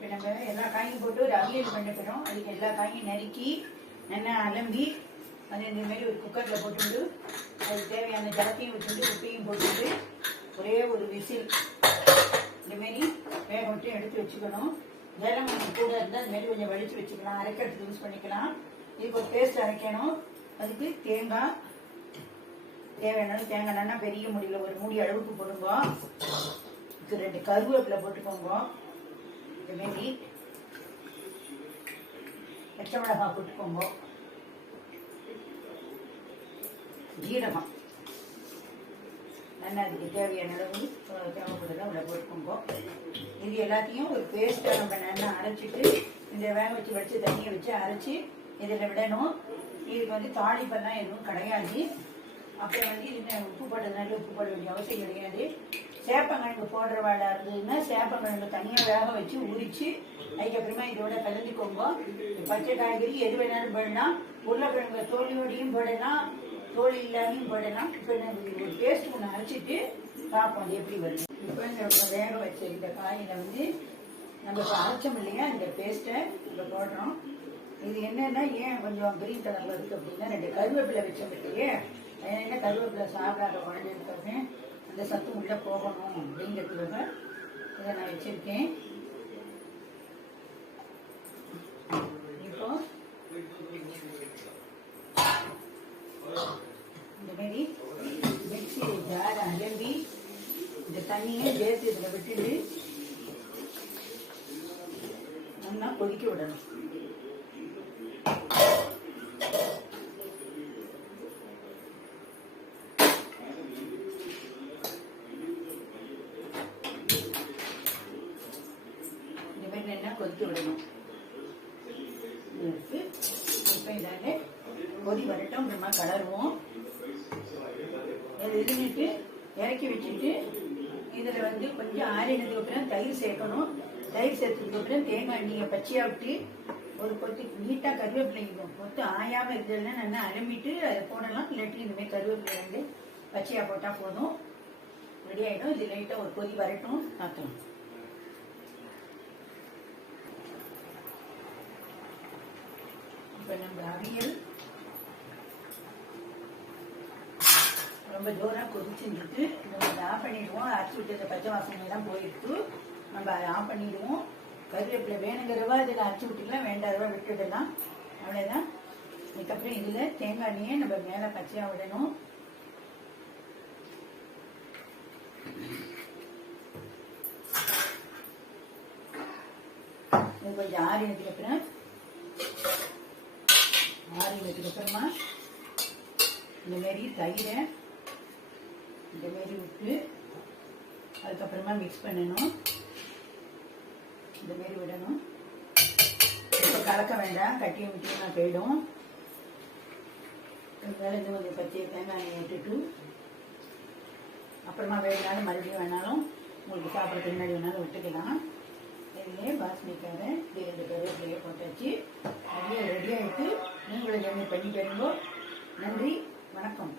இப்போ நம்ம எல்லா காயும் போட்டு ஒரு அவியல் பண்ண போகிறோம் அதுக்கு எல்லா காயும் நறுக்கி நல்லா அலம்பி அது இந்த மாதிரி ஒரு குக்கரில் போட்டுட்டு அதுக்கு தேவையான ஜலத்தையும் விட்டுட்டு உப்பையும் போட்டுட்டு ஒரே ஒரு விசில். இந்தமாரி வேக மட்டும் எடுத்து வச்சுக்கணும். ஜலம் கூட இருந்தால் அது கொஞ்சம் வடித்து வச்சுக்கலாம். அரைக்கிறதுக்கு யூஸ் பண்ணிக்கலாம். இதுக்கு ஒரு பேஸ்ட் அரைக்கணும். அதுக்கு தேங்காய். தேவையான தேங்காய் நல்லா பெரிய முடியல ஒரு மூடி அளவுக்கு போடுங்க. இதுக்கு ரெண்டு கருவேப்பிலை போட்டுக்கோங்க. இந்த வேண்டி பச்சை மிளகாய் போட்டுக்கோங்க. ஜீரகம். நல்லா அதுக்கு தேவையான அளவு அஹ், தேவைப்படுறத உள்ள போட்டுக்கோங்க. இது எல்லாத்தையும் ஒரு பேஸ்ட்டாக நம்ம நல்லா அரைச்சிட்டு இந்த வேக வச்சு வச்சு தண்ணியை வச்சு அரைச்சி இதில் விடணும். இதுக்கு வந்து தாளிப்பெல்லாம் எதுவும் கிடையாது. அப்புறம் வந்து இது உப்பு போட்டதுனால உப்பு போட வேண்டிய அவசியம் கிடையாது. சேப்பங்கிழங்கு போடுற வேலை இருந்ததுன்னா சேப்பங்கிழங்கு தனியாக வேக வச்சு உரிச்சு அதுக்கப்புறமா இதோட கலந்துக்கோங்க பச்சை காய்கறி எது வேணாலும் போடலாம். உருளைக்கிழங்கு தோலியோடையும் போடலாம். தோல் இல்லாமையும் போடலாம். இப்போ நாங்கள் ஒரு பேஸ்ட் ஒன்று அரைச்சிட்டு பார்ப்போம் அது எப்படி வருது. இப்போ இந்த வேக வச்ச இந்த காயில் வந்து நம்ம இப்போ அரைச்சோம் இல்லையா? இந்த பேஸ்ட்டை இப்போ போடுறோம். இது என்னென்னா ஏன் கொஞ்சம் கிரீன் கலரில் இருக்குது அப்படின்னா ரெண்டு கருவேப்பிலை வச்சோம் இல்லையே? என்ன கருவேப்பிலை சாப்பிடாத குழந்தைகளுக்காக அந்த சத்து உள்ளே போகணும் அப்படிங்கிறதுக்காக இதை நான் வச்சுருக்கேன். இப்போ இந்தமாரி மிக்சி ஜாரை அலம்பி இந்த தண்ணியை சேர்த்து இதில் விட்டுட்டு நல்லா கொதிக்க விடணும் இந்த மாதிரி நல்லா கொதிக்க விடணும் இருக்கு. இப்போ இதாங்க கொதி வரட்டும் நம்ம கலருவோம். அதை இருந்துட்டு இறக்கி வச்சுட்டு இதில் வந்து கொஞ்சம் ஆறினதுக்கு அப்புறம் தயிர் சேர்க்கணும். தயிர் சேர்த்ததுக்கு அப்புறம் தேங்காய் நீங்கள் பச்சையாக விட்டு ஒரு கொத்து நீட்டாக கருவேப்பிள்ளைங்க கொத்து ஆயாமல் இருந்ததுன்னா நல்லா அலம்பிட்டு அதை போடலாம். இல்லாட்டி இந்த மாதிரி கருவேப்பிலை வந்து பச்சையாக போட்டால் போதும். ரெடி ஆகிடும் இது லைட்டாக ஒரு கொதி வரட்டும். பார்க்கலாம். இப்போ நம்ம அவியல் ரொம்ப ஜோராக கொதிச்சுருக்கு நம்ம அதை ஆஃப் பண்ணிடுவோம். அரைச்சி விட்டு பச்சை வாசனையெல்லாம் போயிட்டு நம்ம அதை ஆஃப் பண்ணிடுவோம். கருவேப்பிலை வேணுங்கிறவா இதில் அரைச்சி விட்டுக்கலாம் வேண்டாதவா விட்டுடலாம். அவ்வளோதான் அதுக்கப்புறம் இதில் தேங்காய் எண்ணெயை நம்ம மேலே பச்சையாக விடணும். இது கொஞ்சம் ஆறினதுக்கு அப்புறம் ஆறினதுக்கு அப்புறமா இந்த மாதிரி தயிரை இந்த மாதிரி விட்டு அதுக்கப்புறமா மிக்ஸ் பண்ணணும். இந்த மாதிரி விடணும். இப்போ கலக்க வேண்டாம் கட்டியும் விட்டியும் போயிடும். மேலே இந்த கொஞ்சம் பச்சை தேங்காய் விட்டுட்டு அப்புறமா வேணாலும் மறுபடியும் வேணாலும் உங்களுக்கு சாப்பிட்றதுக்கு முன்னாடி வேணாலும் விட்டுக்கலாம். இதுலேயே பாஸ்மிக்காக இது ரெண்டு கருவேப்பிலையை போட்டாச்சு. அப்படியே பண்ணிட்டு நன்றி வணக்கம்.